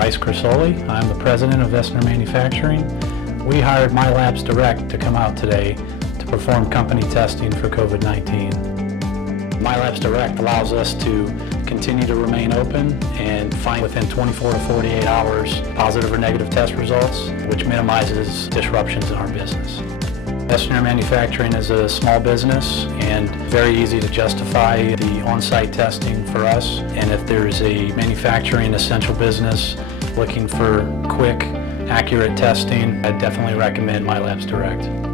Bryce Crisoli. I'm the president of Essner Manufacturing. We hired My Labs Direct to come out today to perform company testing for COVID-19. My Labs Direct allows us to continue to remain open and find within 24 to 48 hours positive or negative test results, which minimizes disruptions in our business. Essner Manufacturing is a small business and very easy to justify the on-site testing for us. And if there's a manufacturing essential business looking for quick, accurate testing, I'd definitely recommend My Labs Direct.